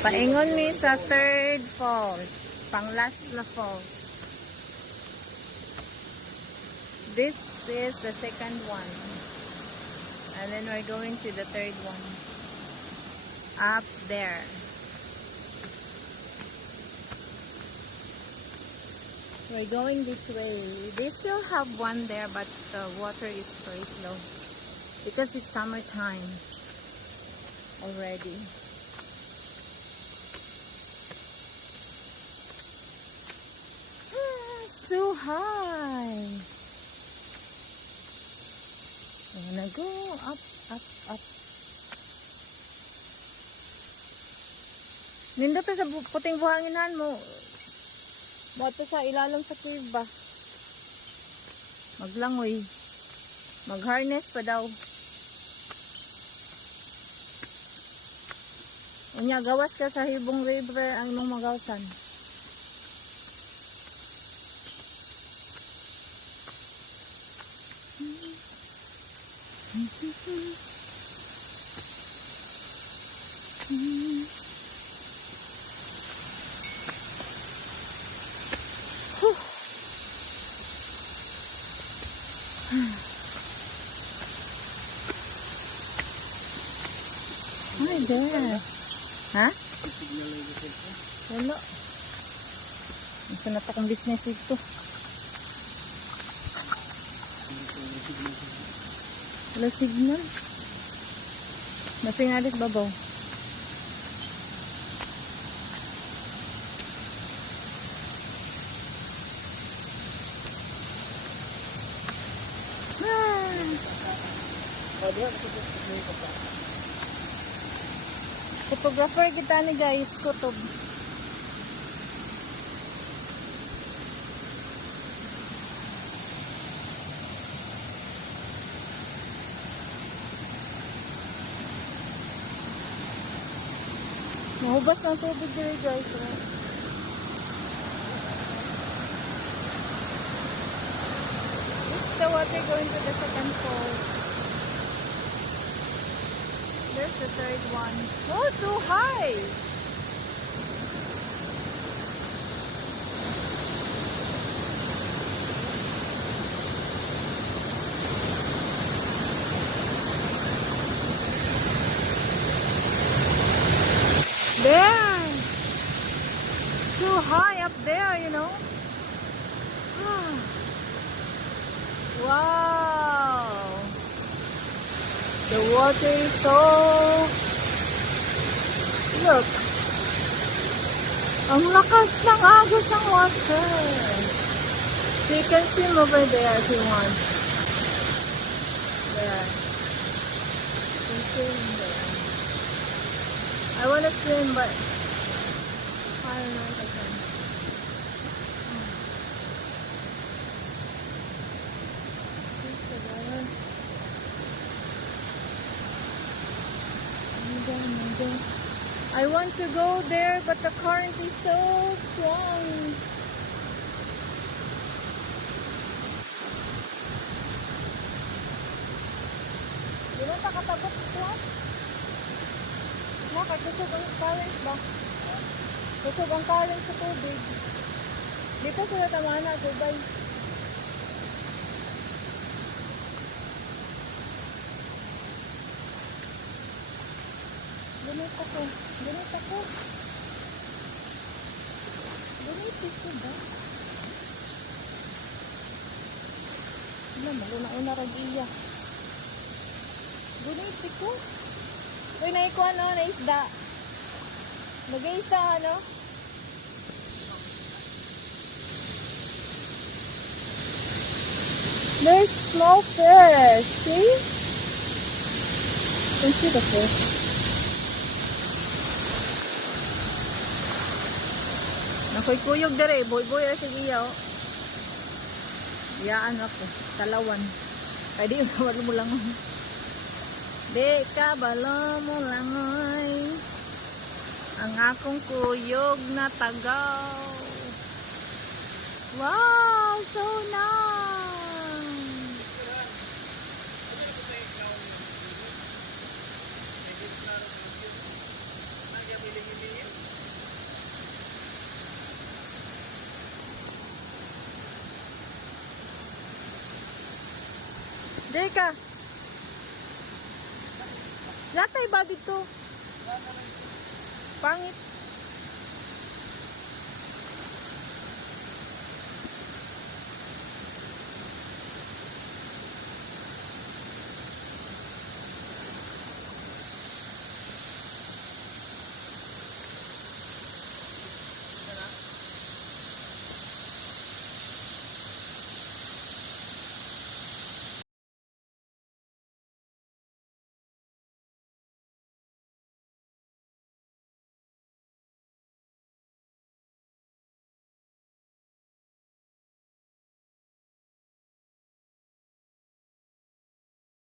Paingon mi sa third falls. Pang last na falls. This is the second one. And then we're going to the third one. Up there. We're going this way. They still have one there, but the water is very slow. Because it's summertime already. It's too high. I wanna go up, up, up. Nindot to sa puting buhanginan mo. Moto sa ilalim sa cave ba? Maglangoy. Mag-harness pa daw. Unya, gawas ka sa Hibong River ang imong magawasan. Ay, there. Ha? Wala. Isa na takong business ito. Wala signal. Masing alis babaw. Photographer kita ni guys, kutob. Mahubas ng tubig dito guys. This is the water going to the second fall. There's the third one. Oh, too high! There! Too high up there, you know? Wow! The water is so... Look! Ang lakas ng agos ng water! So you can swim over there if you want. There. You can swim there. I want to swim, but I don't know if I can. I want to go there, but the current is so strong. Di ba nakatabot ito? Kusog ang current ba? Kusog ang current sa tubig. Dito sila tamana, Dubai. Ganit ako. Ganit ako. Ganit ako ba? Wala, maluna-una ragiya. Ganit ako. Uy, naiko ano, naisda. Nag-iisda ano? There's small fish, see? You can see the fish. Nakoy-kuyog dere, boy-boy ay sige yaw. Yaan ako, talawan. Kaya di balo mo lang. Di ka balo mo lang ang akong kuyog na tagaw. Wow, so nice. Dili ka. Latay ba dito? Pangit.